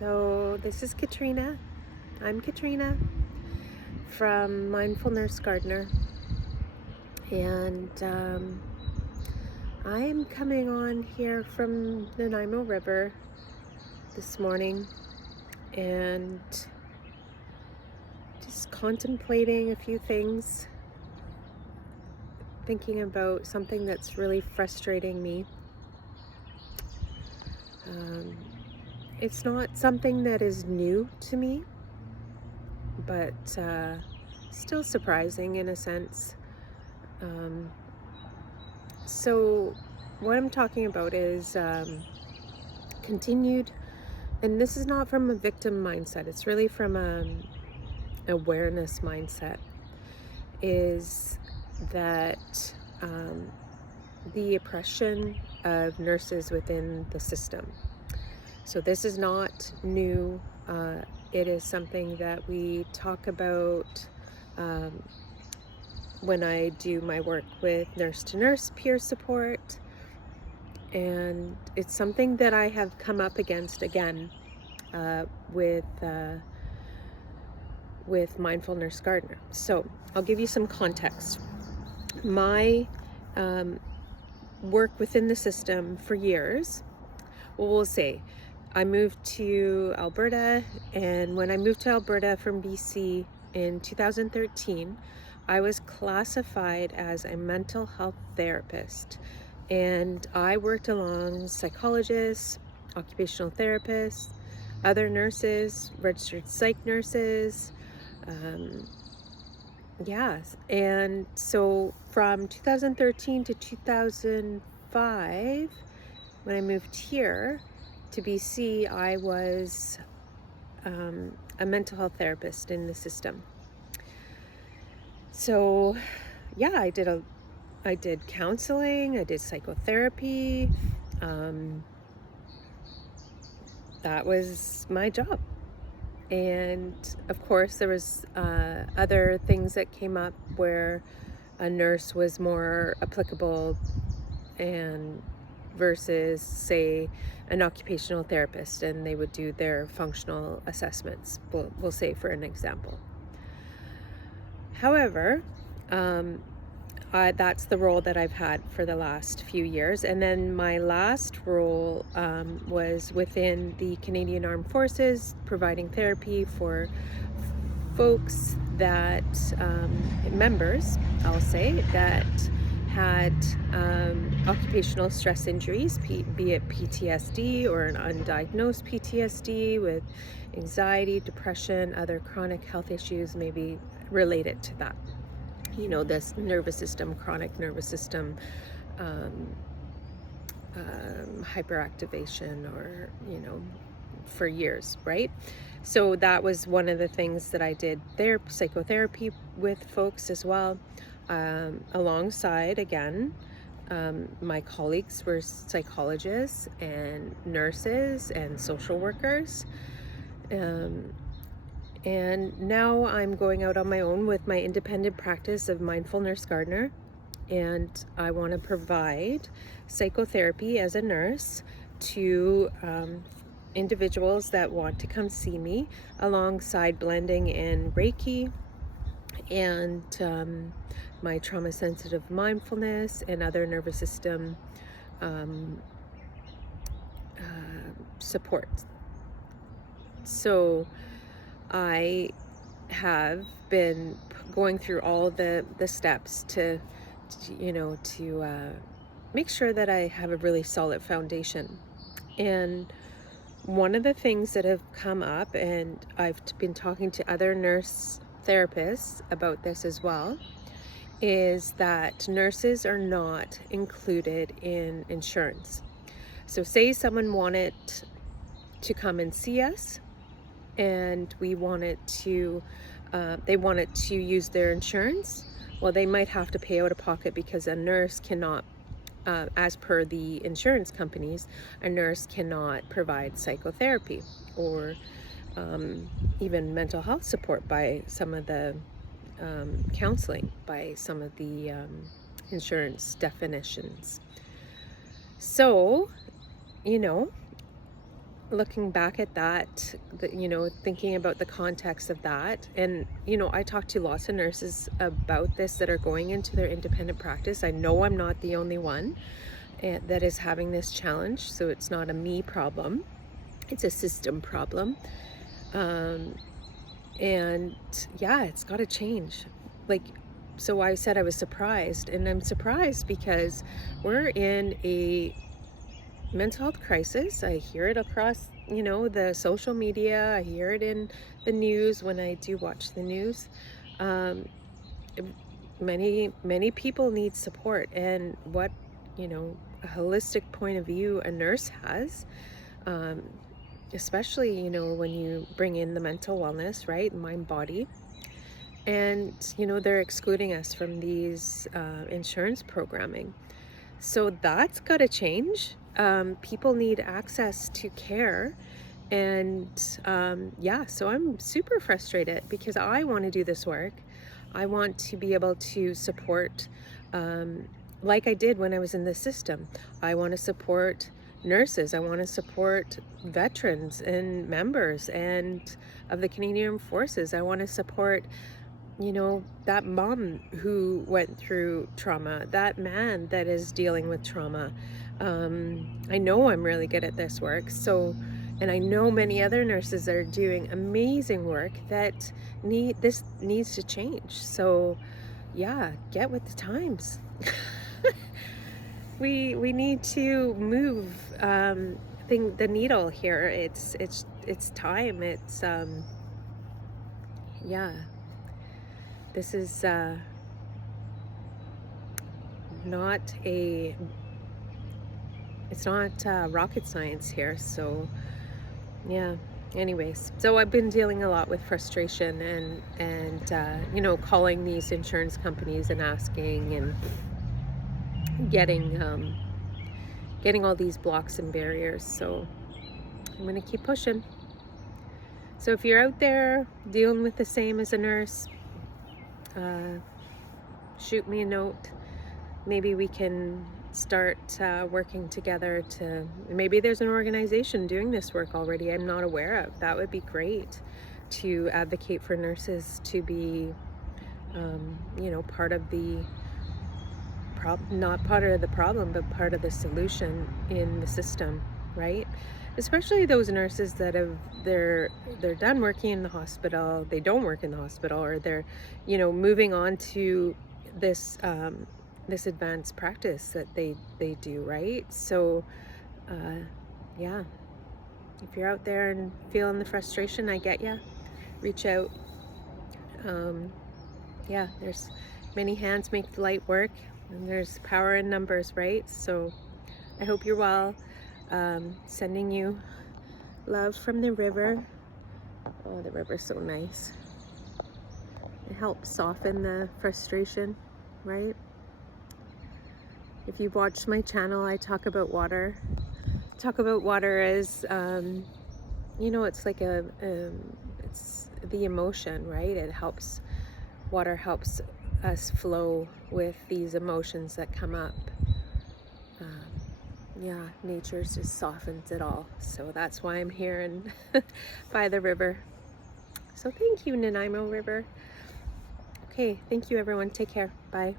So this is Katrina. I'm Katrina from Mindful Nurse Gardener, and I'm coming on here from the Nanaimo River this morning and just contemplating a few things, thinking about something that's really frustrating me. It's not something that is new to me, but still surprising in a sense. So what I'm talking about is continued, and this is not from a victim mindset, it's really from an awareness mindset, is that the oppression of nurses within the system. So this is not new. It is something that we talk about when I do my work with nurse-to-nurse peer support, and it's something that I have come up against again with Mindful Nurse Gardener. So I'll give you some context. My work within the system for years, we'll say I moved to Alberta, and when I moved to Alberta from BC in 2013, I was classified as a mental health therapist, and I worked along psychologists, occupational therapists, other nurses, registered psych nurses, and so from 2013 to 2005, when I moved here to BC, I was a mental health therapist in the system. So yeah, I did counseling, I did psychotherapy. That was my job. And of course there was other things that came up where a nurse was more applicable and versus, say, an occupational therapist, and they would do their functional assessments, we'll say, for an example. However, that's the role that I've had for the last few years. And then my last role was within the Canadian Armed Forces, providing therapy for folks that, members, I'll say, that had occupational stress injuries, be it PTSD or an undiagnosed PTSD with anxiety, depression, other chronic health issues maybe related to that. You know, this nervous system, chronic nervous system hyperactivation, or, for years, right? So that was one of the things that I did there, psychotherapy with folks as well. Alongside, again, my colleagues were psychologists and nurses and social workers. And now I'm going out on my own with my independent practice of Mindful Nurse Gardener, and I want to provide psychotherapy as a nurse to individuals that want to come see me, alongside blending in Reiki and my trauma-sensitive mindfulness and other nervous system support. So I have been going through all the steps to make sure that I have a really solid foundation. And one of the things that have come up, and I've been talking to other nurse therapists about this as well, is that nurses are not included in insurance. So say someone wanted to come and see us, and they wanted to use their insurance. Well, they might have to pay out of pocket, because a nurse cannot, as per the insurance companies, a nurse cannot provide psychotherapy or even mental health support by some of the counseling by some of the insurance definitions. So, looking back at that, thinking about the context of that, and, I talk to lots of nurses about this that are going into their independent practice. I know I'm not the only one that is having this challenge, so it's not a me problem, it's a system problem. And yeah, it's got to change. Like, so I said I was surprised, and I'm surprised because we're in a mental health crisis. I hear it across, the social media. I hear it in the news when I do watch the news. Um, many people need support, and what, a holistic point of view a nurse has, especially, when you bring in the mental wellness, right? Mind, body. And, they're excluding us from these insurance programming. So that's got to change. People need access to care. And yeah, so I'm super frustrated because I want to do this work. I want to be able to support, like I did when I was in the system. I want to support nurses. I want to support veterans and members and of the Canadian Armed Forces. I want to support, that mom who went through trauma, that man that is dealing with trauma. I know I'm really good at this work. So, and I know many other nurses that are doing amazing work that needs to change. So yeah, get with the times. We need to move the needle here. It's time. It's yeah. This is not it's not rocket science here. So yeah, anyways, so I've been dealing a lot with frustration and calling these insurance companies and asking and getting all these blocks and barriers. So I'm gonna keep pushing. So if you're out there dealing with the same as a nurse, shoot me a note. Maybe we can start working together to, maybe there's an organization doing this work already I'm not aware of. That would be great, to advocate for nurses to be part of the not part of the problem, but part of the solution in the system, right? Especially those nurses that they're done working in the hospital, they don't work in the hospital, or they're moving on to this this advanced practice that they do, right? So yeah, if you're out there and feeling the frustration, I get ya. Reach out. Yeah, there's many hands make the light work, and there's power in numbers, right? So I hope you're well. Sending you love from the river. Oh, the river's so nice. It helps soften the frustration, right? If you've watched my channel, I talk about water. Talk about water as, it's like it's the emotion, right? It helps, water helps us flow with these emotions that come up. Yeah, nature just softens it all. So that's why I'm here and by the river. So thank you, Nanaimo River. Okay, thank you everyone. Take care. Bye.